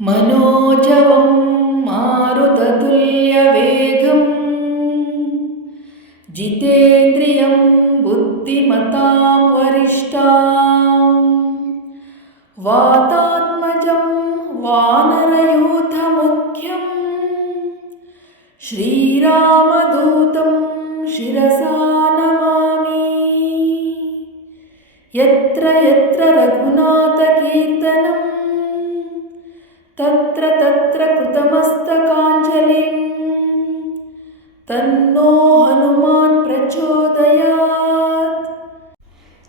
मनोजवं मारुततुल्यवेगं जितेन्द्रियं बुद्धिमतां वरिष्ठां वातात्मजं वानरयूथमुख्यं श्रीरामदूतं शिरसा नमामि। यत्र यत्र रघुनाथकीर्तनं तत्र तत्र कृतमस्तकाञ्जलिं तन्नो हनुमान् प्रचोदयात्।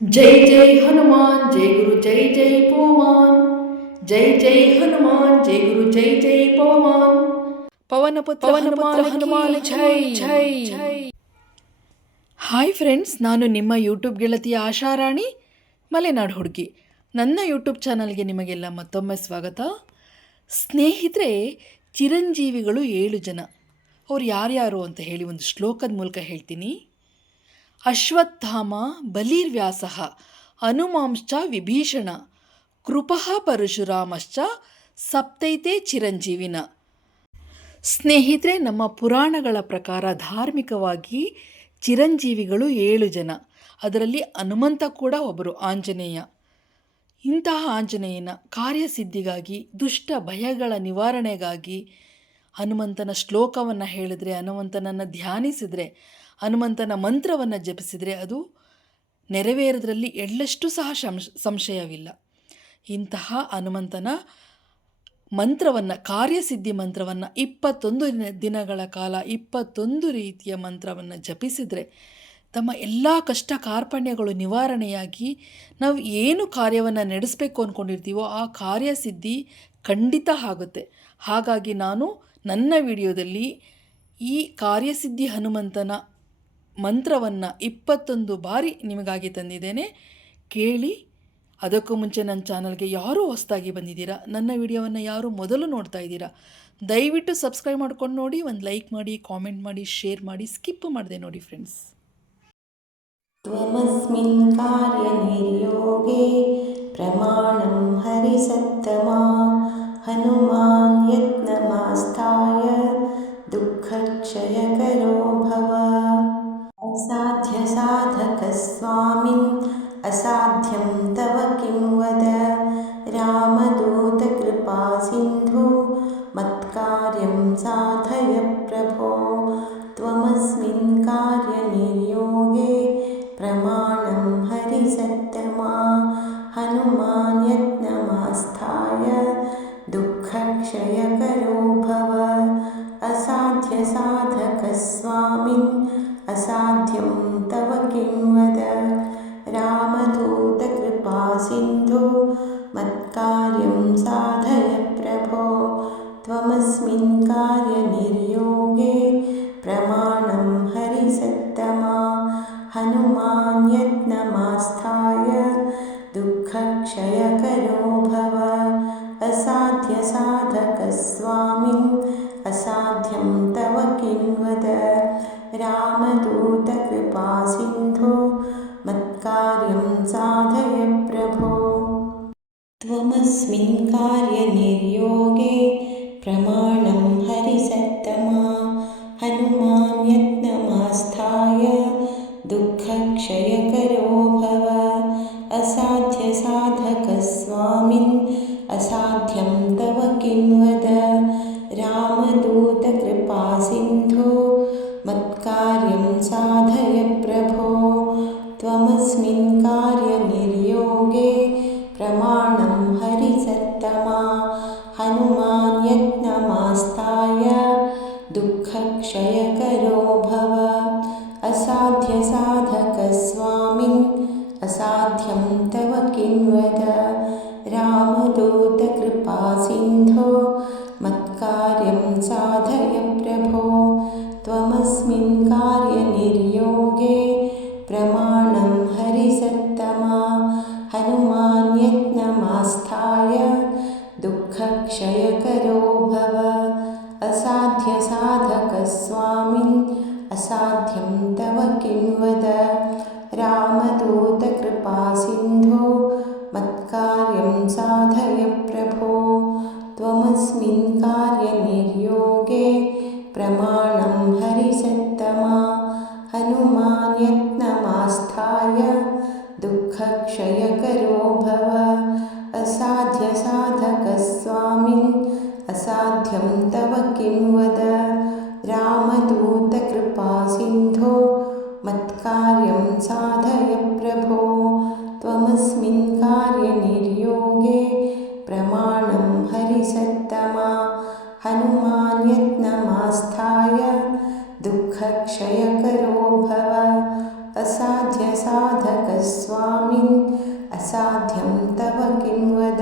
जय जय हनुमान जय गुरु जय जय पवमान। जय जय हनुमान जय गुरु जय जय पवमान। ಪವನಪುತ್ರ ಹನುಮಾನ್ ಜೈ ಜೈ ಜೈ. ಹಾಯ್ ಫ್ರೆಂಡ್ಸ್, ನಾನು ನಿಮ್ಮ ಯೂಟ್ಯೂಬ್ ಗೆಳತಿ ಆಶಾರಾಣಿ ಮಲೆನಾಡು ಹುಡುಗಿ. ನನ್ನ ಯೂಟ್ಯೂಬ್ ಚಾನಲ್ಗೆ ನಿಮಗೆಲ್ಲ ಮತ್ತೊಮ್ಮೆ ಸ್ವಾಗತ. ಸ್ನೇಹಿತರೆ, ಚಿರಂಜೀವಿಗಳು 7 ಜನ. ಅವ್ರು ಯಾರ್ಯಾರು ಅಂತ ಹೇಳಿ ಒಂದು ಶ್ಲೋಕದ ಮೂಲಕ ಹೇಳ್ತೀನಿ. ಅಶ್ವತ್ಥಾಮ ಬಲಿರ್ವ್ಯಾಸ ಹನುಮಾಂಶ್ಚ ವಿಭೀಷಣ ಕೃಪಃ ಪರಶುರಾಮಶ್ಚ ಸಪ್ತೈತೆ ಚಿರಂಜೀವಿನ. ಸ್ನೇಹಿತರೆ, ನಮ್ಮ ಪುರಾಣಗಳ ಪ್ರಕಾರ ಧಾರ್ಮಿಕವಾಗಿ ಚಿರಂಜೀವಿಗಳು 7 ಜನ. ಅದರಲ್ಲಿ ಹನುಮಂತ ಕೂಡ ಒಬ್ಬರು, ಆಂಜನೇಯ. ಇಂತಹ ಆಂಜನೇಯನ ಕಾರ್ಯಸಿದ್ಧಿಗಾಗಿ, ದುಷ್ಟ ಭಯಗಳ ನಿವಾರಣೆಗಾಗಿ ಹನುಮಂತನ ಶ್ಲೋಕವನ್ನು ಹೇಳಿದ್ರೆ, ಹನುಮಂತನನ್ನು ಧ್ಯಾನಿಸಿದರೆ, ಹನುಮಂತನ ಮಂತ್ರವನ್ನು ಜಪಿಸಿದರೆ ಅದು ನೆರವೇರೋದ್ರಲ್ಲಿ ಎಳ್ಳಷ್ಟು ಸಹ ಸಂಶಯವಿಲ್ಲ. ಇಂತಹ ಹನುಮಂತನ ಮಂತ್ರವನ್ನು, ಕಾರ್ಯಸಿದ್ಧಿ ಮಂತ್ರವನ್ನು 21 ದಿನಗಳ ಕಾಲ 21 ರೀತಿಯ ಮಂತ್ರವನ್ನು ಜಪಿಸಿದರೆ ತಮ್ಮ ಎಲ್ಲ ಕಷ್ಟ ಕಾರ್ಪಣ್ಯಗಳು ನಿವಾರಣೆಯಾಗಿ ನಾವು ಏನು ಕಾರ್ಯವನ್ನು ನಡೆಸಬೇಕು ಅಂದ್ಕೊಂಡಿರ್ತೀವೋ ಆ ಕಾರ್ಯಸಿದ್ಧಿ ಖಂಡಿತ ಆಗುತ್ತೆ. ಹಾಗಾಗಿ ನಾನು ನನ್ನ ವಿಡಿಯೋದಲ್ಲಿ ಈ ಕಾರ್ಯಸಿದ್ಧಿ ಹನುಮಂತನ ಮಂತ್ರವನ್ನು 21 ಬಾರಿ ನಿಮಗಾಗಿ ತಂದಿದ್ದೇನೆ, ಕೇಳಿ. ಅದಕ್ಕೂ ಮುಂಚೆ ನನ್ನ ಚಾನಲ್ಗೆ ಯಾರೂ ಹೊಸದಾಗಿ ಬಂದಿದ್ದೀರಾ, ನನ್ನ ವಿಡಿಯೋವನ್ನು ಯಾರು ಮೊದಲು ನೋಡ್ತಾ ಇದ್ದೀರಾ, ದಯವಿಟ್ಟು ಸಬ್ಸ್ಕ್ರೈಬ್ ಮಾಡ್ಕೊಂಡು ನೋಡಿ, ಒಂದು ಲೈಕ್ ಮಾಡಿ, ಕಾಮೆಂಟ್ ಮಾಡಿ, ಶೇರ್ ಮಾಡಿ, ಸ್ಕಿಪ್ ಮಾಡಿದೆ ನೋಡಿ ಫ್ರೆಂಡ್ಸ್. ತ್ವಮಸ್ಮಿನ್ ಕಾರ್ಯನಿರ್ಯೋಗೆ ಪ್ರಮಾಣಂ ಹರಿಸತ್ತಮಾ ಹನುಮಾನ್ ಯತ್ನಮಾಸ್ಥಾಯ ದುಃಖಕ್ಷಯಕರೋ ಭವ. ಅಸಾಧ್ಯ ಸಾಧಕ ಸ್ವಾಮಿನ್ ಅಸಾಧ್ಯಂ ತವ ಕಿಂ ವದ. ರಾಮದೂತ ಕೃಪಾ ಸಿಂಧು ಮತ್ಕಾರ್ಯಂ ಸಾಧಯ ಪ್ರಭೋ. ತ್ವಮಸ್ಮಿನ್ ಕಾರ್ಯನಿರ್ಯೋಗೆ ಪ್ರಮಾಣಂ ಹರಿಸತ್ತಮಾ ಹನುಮಾನ್ ಯತ್ನಮಾಸ್ಥಾಯ ದುಃಖಕ್ಷಯಕರೋ ಭವ. ಅಸಾಧ್ಯ ಸಾಧಕ ಸ್ವಾಮಿನ್ ಅಸಾಧ್ಯಂ ತವ ಕಿಂ ವದ. ರಾಮದೂತ ಕೃಪಾ ಸಿಂಧು ಮತ್ಕಾರ್ಯಂ ಸಾಧಯ ಪ್ರಭೋ. ತ್ವಮಸ್ಮಿನ್ ಕಾರ್ಯನಿರ್ಯೋಗೆ ಪ್ರಮಾಣಂ ಹರಿಸತ್ತಮಾ ಹನುಮಾನ್ ಯತ್ನಮಾಸ್ಥಾಯ ದುಃಖಕ್ಷಯಕರೋ ಭವ. ಅಸಾಧ್ಯ ಸಾಧಕ ಸ್ವಾಮಿನ್ ಅಸಾಧ್ಯಂ ತವ ಕಿಂ ವದ. ರಾಮದೂತ ಕೃಪಾ ಸಿಂಧು ಮತ್ಕಾರ್ಯಂ ಸಾಧಯ ಪ್ರಭೋ. ತ್ವಮಸ್ಮಿನ್ ಕಾರ್ಯನಿರ್ಯೋಗೆ ಪ್ರಮಾಣಂ ಹರಿಸತ್ತಮಾ ಹನುಮಾನ್ ಯತ್ನಮಾಸ್ಥಾಯ ದುಃಖಕ್ಷಯಕರೋ ಭವ. ಅಸಾಧ್ಯ ಸಾಧಕ ಸ್ವಾಮಿನ್ ಅಸಾಧ್ಯಂ ತವ ಕಿಂ ವದ. ರಾಮದೂತ ಕೃಪಾ ಸಿಂಧು ಮತ್ಕಾರ್ಯಂ ಸಾಧಯ ಪ್ರಭೋ. ತ್ವಮಸ್ಮಿನ್ ಕಾರ್ಯನಿರ್ಯೋಗೆ ಪ್ರಮಾಣಂ ಹರಿಸತ್ತಮಾ ಹನುಮಾನ್ ಯತ್ನಮಾಸ್ಥಾಯ ದುಃಖಕ್ಷಯಕರೋ ಭವ. ಅಸಾಧ್ಯ ಸಾಧಕ ಸ್ವಾಮಿನ್ ಅಸಾಧ್ಯಂ ತವ ಕಿಂ ವದ. ರಾಮದೂತ ಕೃಪಾ ಸಿಂಧು ಮತ್ಕಾರ್ಯಂ ಸಾಧಯ ಪ್ರಭೋ. ತ್ವಮಸ್ಮಿನ್ ಕಾರ್ಯನಿರ್ಯೋಗೆ ಪ್ರಮಾಣಂ ಹರಿಸತ್ತಮಾ ಹನುಮಾನ್ ಯತ್ನಮಾಸ್ಥಾಯ ದುಃಖಕ್ಷಯಕರೋ ಭವ. ಅಸಾಧ್ಯ ಸಾಧಕ ಸ್ವಾಮಿನ್ ಅಸಾಧ್ಯಂ ತವ ಕಿಂ ವದ. ರಾಮದೂತ ಕೃಪಾ ಸಿಂಧು साधय प्रभो त्वमस्मिन् कार्यनिर्योगे प्रमाणं हरिसत्तमा हनुमान् यत्नमास्थाय दुःखक्षयकरो भव असाध्यसाधकस्वामिन् असाध्यं तव किं वद रामदूतकृपासिन्धो मत्कार्यं साधय प्रभो त्वमस्मिन् कार्यनिर्योगे प्रमाणं हरिसत्तमा हनुमान् यत्नमास्थाय दुःखक्षयकरो भव असाध्यसाधकस्वामिन् असाध्यं तव किं वद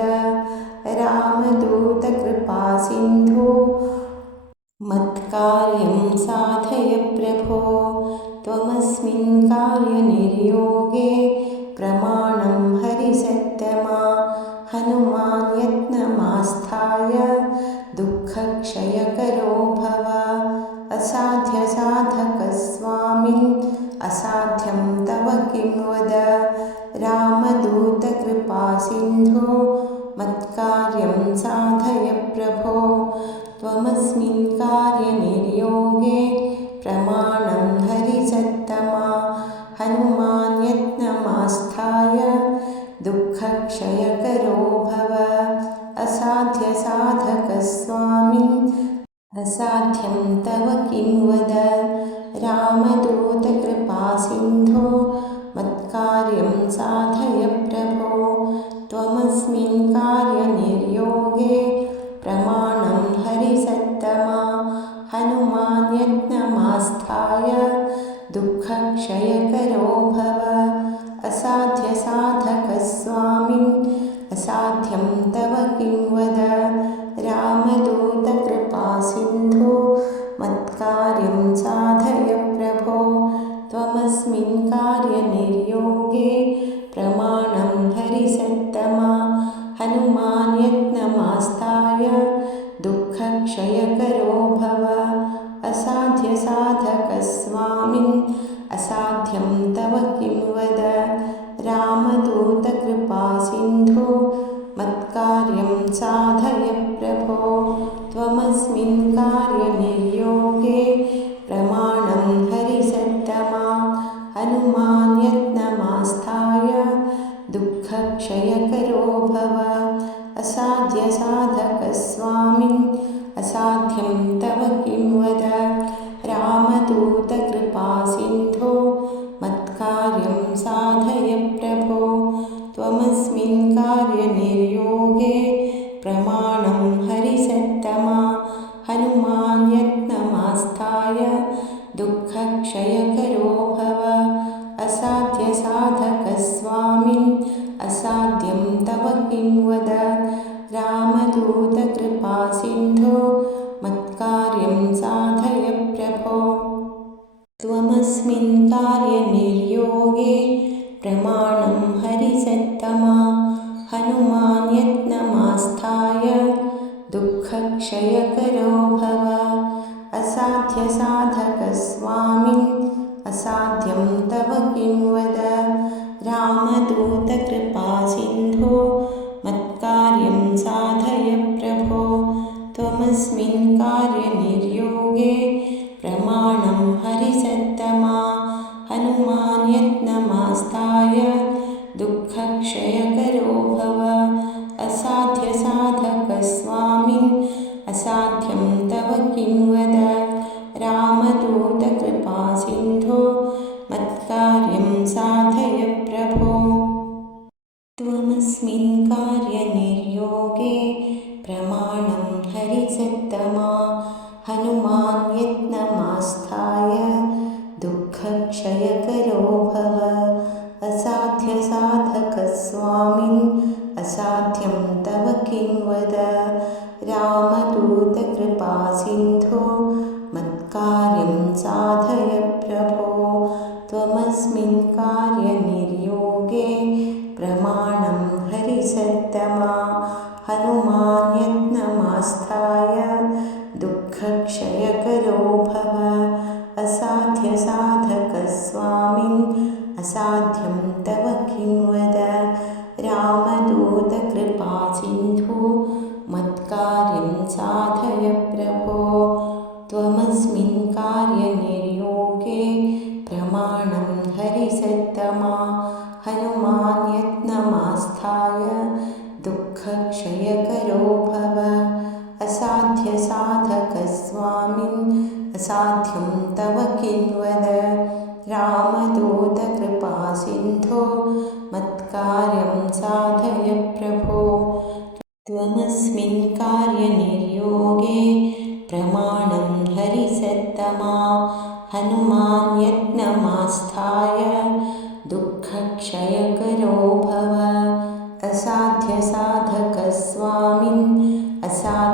रामदूतकृपासिन्धो मत्कार्यं साधय प्रभो त्वमस्मिन् कार्यनिर्योगे प्रमाणं हरिसत्तमा हनुमान् यत्नमास्थाय दुःखक्षयकरो भव असाध्यसाधकस्वामिन् असाध्यं तव किं वद रामदूतकृपासिन्धो मत्कार्यं साधय प्रभो त्वमस्मिन् कार्यनिर्योगे प्रमाणं हरिसत्तमा हनुमान् यत्नमास्थाय दुःखक्षयकरो भव असाध्यसाधकस्वामिन् असाध्यं तव किं वद रामदूतकृपासिन्धो मत्कार्यं साधय प्रभो त्वमस्मिन् कार्यनिर्योगे प्रमाणं हरिसत्तमा हनुमान् यत्नमास्थाय दुःखक्षयकरो भव असाध्यसाधकस्वामिन् असाध्यं तव किं वद रामदूतकृपासिन्धो मत्कार्यं साधय प्रभो त्वमस्मिन् कार्यनिर्योगे प्रमाणं हरिसत्तमा हनुमान् यत्नमास्थाय दुःखक्षयकरो भव असाध्यसाधकस्वामिन् असाध्यं तव किं वद रामदूतकृपासिन्धो मत्कार्यं साधय प्रभो त्वमस्मिन् कार्यनिर्योगे प्रमाणं हरिसत्तमा हनुमान् यत्नमास्थाय दुःखक्षयकरो भव असाध्यसाधकस्वामिन् असाध्यं तव किं वद रामदूतकृपासिन्धो मत्कार्यं साधय प्रभो त्वमस्मिन् कार्यनिर्योगे प्रमाणं हरिसत्तमा हनुमान् यत्नमास्थाय दुःखक्षयकरो भव असाध्यसाधकस्वामिन् असाध्यं तव किं वद रामदूतकृपासिन्धो मत्कार्यं साधय प्रभो त्वमस्मिन् कार्यनिर्योगे प्रमाणं हरिसत्तमा हनुमान् यत्नमास्थाय दुःखक्षयकरो भव असाध्यसाधकस्वामिन् असाध्यं तव किं वद रामदूतकृपासिन्धो मत्कार्यं साधय प्रभो त्वमस्मिन् कार्यनिर्योगे प्रमाणं हरिसत्तमा हनुमान् यत्नमास्थाय दुःखक्षयकरो भव असाध्यसाधकस्वामिन् असाध्यं तव किं वद रामदूतकृपासिन्धो मत्कार्यं साधय प्रभो त्वमस्मिन् कार्यनिर्योगे प्रमाणं हरिसत्तमा हनुमान् यत्नमास्थाय दुःखक्षयकरो भव असाध्यसाधकस्वामिन् असाध्यं तव किं वद रामदूतकृपासिन्धो मत्कार्यं साधय प्रभो त्वमस्मिन् कार्यनिर्योगे प्रमाणं हरिसत्तमा हनुमान् यत्नमास्थाय दुःखक्षयकरो भव असाध्यसाधकस्वामिन् असाध्यं तव किं वद रामदूतकृपासिन्धो हनुमान् यत्नमास्थाय दुःखक्षयकरो भव असाध्यसाधकस्वामिन् असाध्यं तव किन्वद रामदूतकृपासिन्धो मत्कार्यं साधय प्रभो त्वमस्मिन् कार्यनिर्योगे प्रमाणं हरिसत्तमा हनुमान् यत्नमास्थाय दुःखक्षयकरो भव असाध्यसाधकस्वामिन् असाध्यं